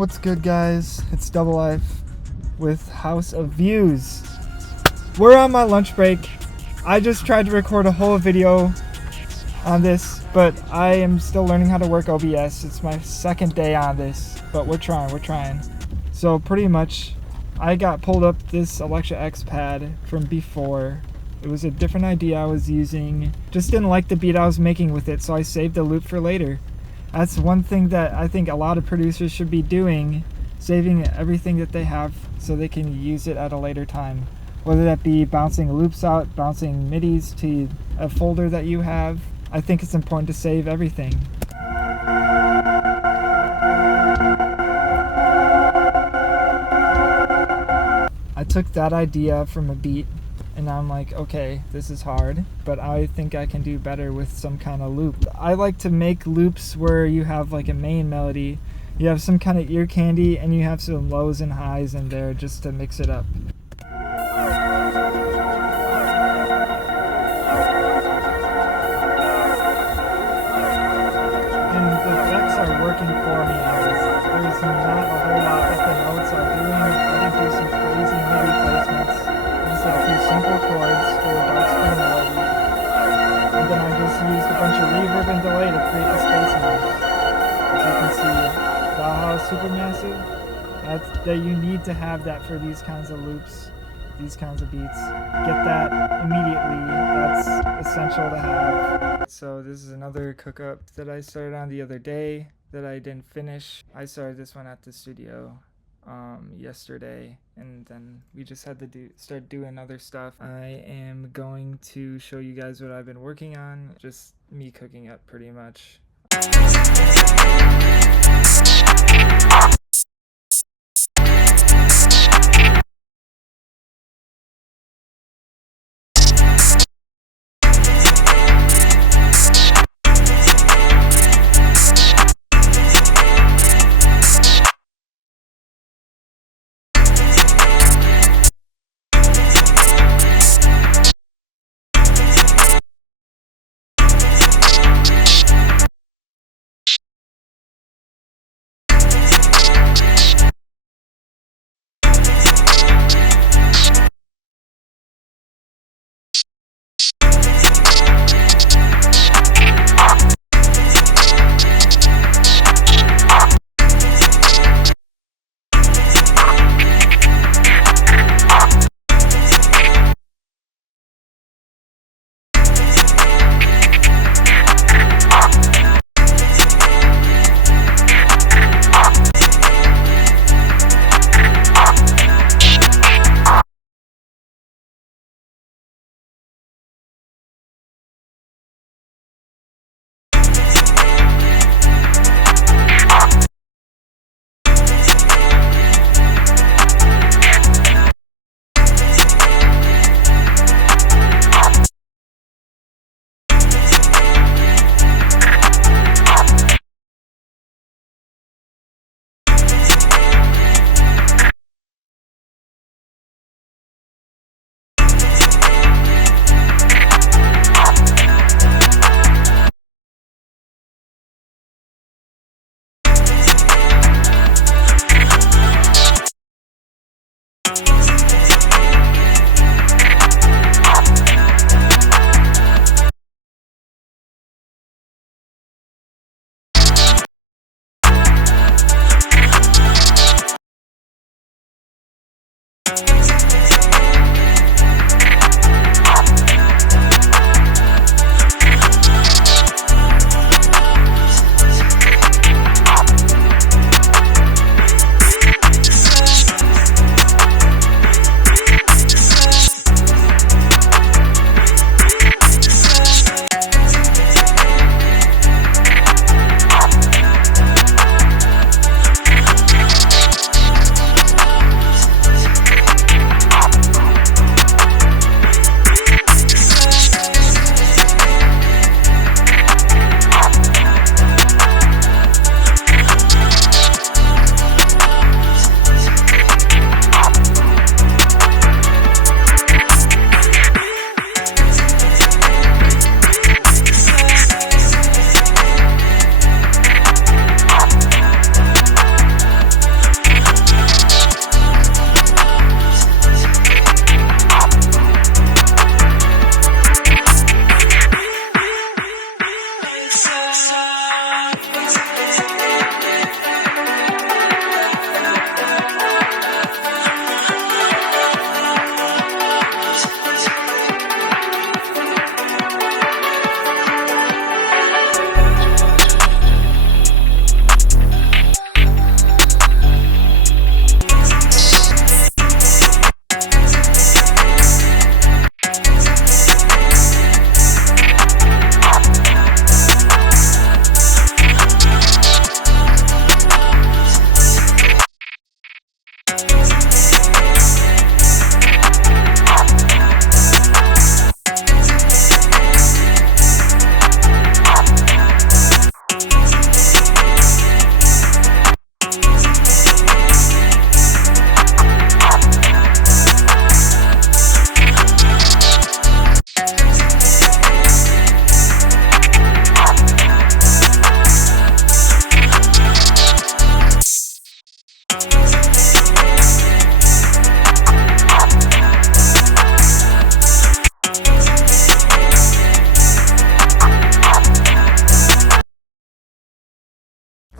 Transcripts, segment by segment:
What's good, guys? It's d0ublelif3 with House of Views. We're on my lunch break. I just tried to record a whole video on this, but I am still learning how to work OBS. It's my second day on this, but we're trying. So pretty much, I got pulled up this Electra X pad from before. It was a different idea I was using. Just didn't like the beat I was making with it, so I saved the loop for later. That's one thing that I think a lot of producers should be doing, saving everything that they have so they can use it at a later time. Whether that be bouncing loops out, bouncing MIDIs to a folder that you have, I think it's important to save everything. I took that idea from a beat and I'm like, okay, this is hard, but I think I can do better with some kind of loop. I like to make loops where you have like a main melody, you have some kind of ear candy, and you have some lows and highs in there just to mix it up. And the effects are working for me on this. There's not a whole lot that the notes are doing. I did do some crazy MIDI placements. A few simple chords for a dark screen melody, and then I just used a bunch of reverb and delay to create the spacing. As you can see, Baja is super massive. That you need to have that for these kinds of loops, these kinds of beats. Get that immediately. That's essential to have. So this is another cook-up that I started on the other day that I didn't finish. I started this one at the studio yesterday, and then we just had to start doing other stuff. I am going to show you guys what I've been working on, just me cooking up pretty much.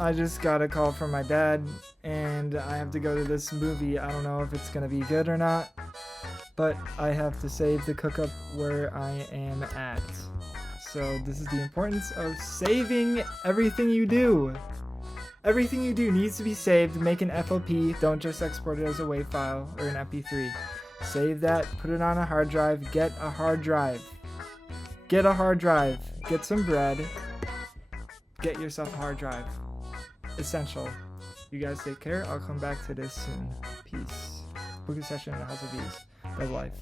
I just got a call from my dad, and I have to go to this movie. I don't know if it's gonna be good or not, but I have to save the cookup where I am at. So this is the importance of saving everything you do. Everything you do needs to be saved. Make an FOP. Don't just export it as a WAV file or an MP3. Save that. Put it on a hard drive. Get a hard drive. Get a hard drive. Get some bread. Get yourself a hard drive. Essential. You guys take care. I'll come back to this soon. Peace. Book a session in the House of Views. Love life.